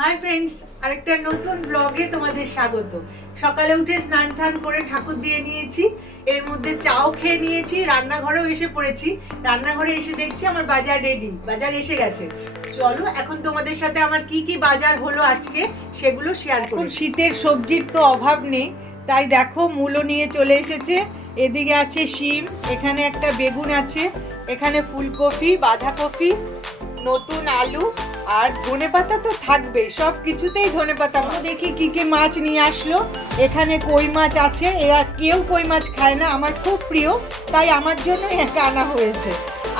Hi friends, আরেকটা নতুন ব্লগে তোমাদের স্বাগত। সকালে উঠে স্নান টান করে ঠাকুর দিয়ে নিয়েছি, এর মধ্যে চাও খেয়ে নিয়েছি, রান্নাঘরেও এসে পড়েছি। রান্নাঘরে এসে দেখছি আমার বাজার রেডি, বাজার এসে গেছে। চলো এখন তোমাদের সাথে আমার কি কি বাজার হলো আজকে সেগুলো শেয়ার করি। শীতের সবজির তো অভাব নেই, তাই দেখো মূলো নিয়ে চলে এসেছে। এদিকে আছে শিম, এখানে একটা বেগুন আছে, এখানে ফুলকপি, বাঁধাকপি, নতুন আলু আর ধনেপাতা তো থাকবেই, সব কিছুতেই ধনেপাতা। দেখি কি কি মাছ নিয়ে আসলো। এখানে কই মাছ আছে, এরা কেউ কই মাছ খায় না, আমার খুব প্রিয়, তাই আমার জন্য একা আনা হয়েছে।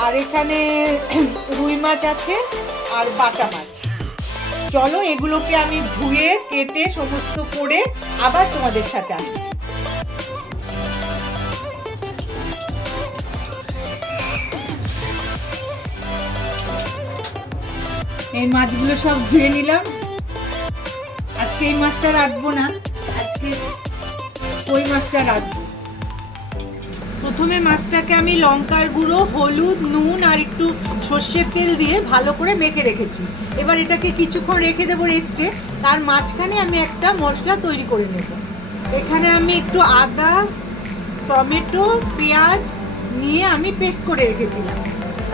আর এখানে রুই মাছ আছে আর বাটা মাছ। চলো এগুলোকে আমি ধুয়ে কেটে সমস্ত করে আবার তোমাদের সাথে আসি। এই মাছগুলো সব ধুয়ে নিলাম। আজকে এই মাছটা রাখবো না, আজকে ওই মাছটা রাখবো। প্রথমে মাছটাকে আমি লঙ্কার গুঁড়ো, হলুদ, নুন আর একটু সর্ষের তেল দিয়ে ভালো করে মেখে রেখেছি। এবার এটাকে কিছুক্ষণ রেখে দেবো রেস্টে। তার মাঝখানে আমি একটা মশলা তৈরি করে নেব। এখানে আমি একটু আদা, টমেটো, পেঁয়াজ নিয়ে আমি পেস্ট করে রেখেছিলাম।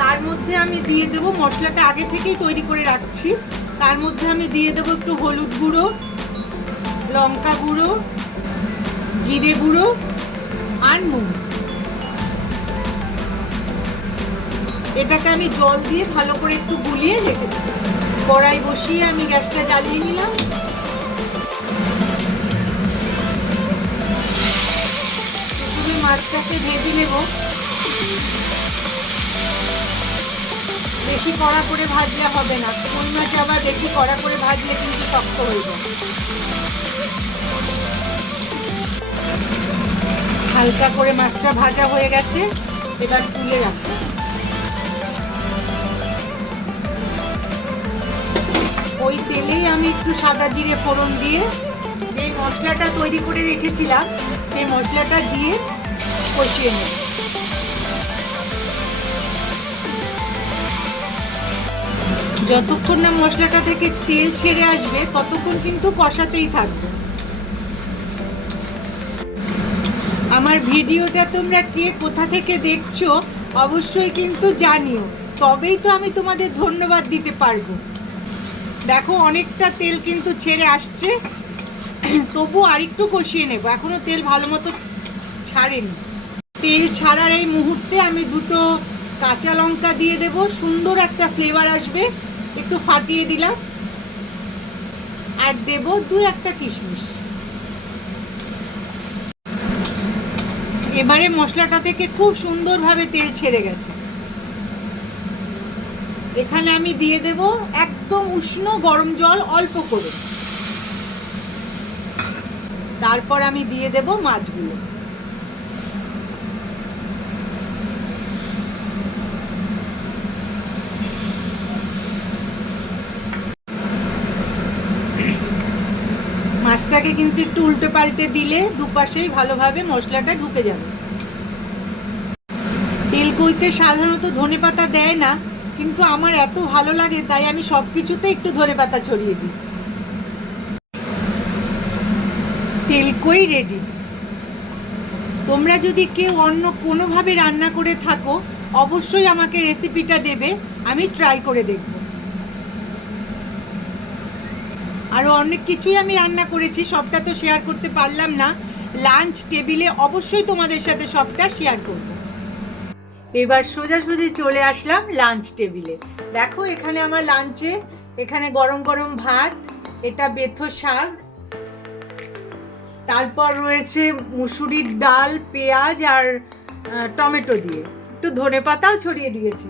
তার মধ্যে আমি দিয়ে দেবো, মশলাটা আগে থেকেই তৈরি করে রাখছি, তার মধ্যে আমি দিয়ে দেবো একটু হলুদ গুঁড়ো, লঙ্কা গুঁড়ো, জিরে গুঁড়ো আর নুন। এটাকে আমি জল দিয়ে ভালো করে একটু গুলিয়ে রেখে দেবো। কড়াই বসিয়ে আমি গ্যাসটা জ্বালিয়ে নিলাম। প্রথমে মাছটাকে ভেজে নেব। বেশি কড়া করে ভাজলে হবে না, কই মাছ আবার বেশি কড়া করে ভাজলে কিন্তু শক্ত হয়ে যায়। হালকা করে মাছটা ভাজা হয়ে গেছে, এবার তুলে রাখবো। ওই তেলেই আমি একটু সাদা জিরে ফোড়ন দিয়ে যে মশলাটা তৈরি করে রেখেছিলাম সেই মশলাটা দিয়ে কষিয়ে নেব। যতক্ষণ না মশলাটা থেকে তেল ছেড়ে আসবে ততক্ষণ কিন্তু কষাতেই থাকবে। আমার ভিডিওটা তোমরা কে কোথা থেকে দেখছো অবশ্যই কিন্তু জানিও, তবেই তো আমি তোমাদের ধন্যবাদ দিতে পারবো। দেখো অনেকটা তেল কিন্তু ছেড়ে আসছে, তবু আরেকটু কষিয়ে নেব, এখনো তেল ভালো মতো ছাড়েনি। তেল ছাড়ার এই মুহূর্তে আমি দুটো কাঁচা লঙ্কা দিয়ে দেব, সুন্দর একটা ফ্লেভার আসবে। একটু ফাটিয়ে দিলাম, আর দেব দু একটা কিশমিশ। এবারে মশলাটা থেকে খুব সুন্দরভাবে তেল ছেড়ে গেছে। এখানে আমি দিয়ে দেব একদম উষ্ণ গরম জল অল্প করে। তারপর আমি দিয়ে দেব মাছগুলো। মাছটাকে কিন্তু একটু উল্টে পাল্টে দিলে দুপাশেই ভালোভাবে মশলাটা ঢুকে যাবে। তেলকইতে সাধারণত ধনেপাতা দেয় না, কিন্তু আমার এত ভালো লাগে তাই আমি সবকিছুতে একটু ধনেপাতা ছড়িয়ে দিই। তেলকই রেডি। তোমরা যদি কেউ অন্য কোনোভাবে রান্না করে থাকো অবশ্যই আমাকে রেসিপিটা দেবে, আমি ট্রাই করে দেখব। আরও অনেক কিছুই আমি রান্না করেছি, সবটা তো শেয়ার করতে পারলাম না। লাঞ্চ টেবিলে অবশ্যই তোমাদের সাথে সবটা শেয়ার করব। এবার সোজাসুজি চলে আসলাম লাঞ্চ টেবিলে। দেখো এখানে আমার লাঞ্চে, এখানে গরম গরম ভাত, এটা বেথো শাক, তারপর রয়েছে মুসুরির ডাল, পেঁয়াজ আর টমেটো দিয়ে, একটু ধনেপাতাও ছড়িয়ে দিয়েছি।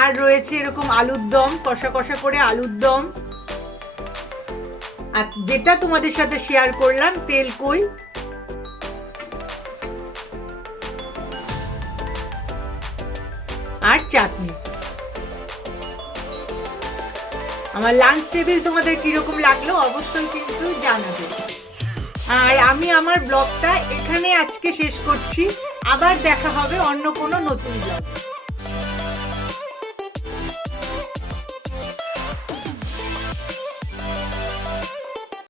আর রয়েছে এরকম আলুর দম, কষা কষা করে আলুর দম, আর যেটা তোমাদের সাথে শেয়ার করলাম তেলকই। আর চাটনি। আমার লাঞ্চ টেবিল তোমাদের কিরকম লাগলো অবশ্যই কিন্তু জানাবে। আর আমি আমার ব্লগটা এখানে আজকে শেষ করছি, আবার দেখা হবে অন্য কোনো নতুন ব্লগ।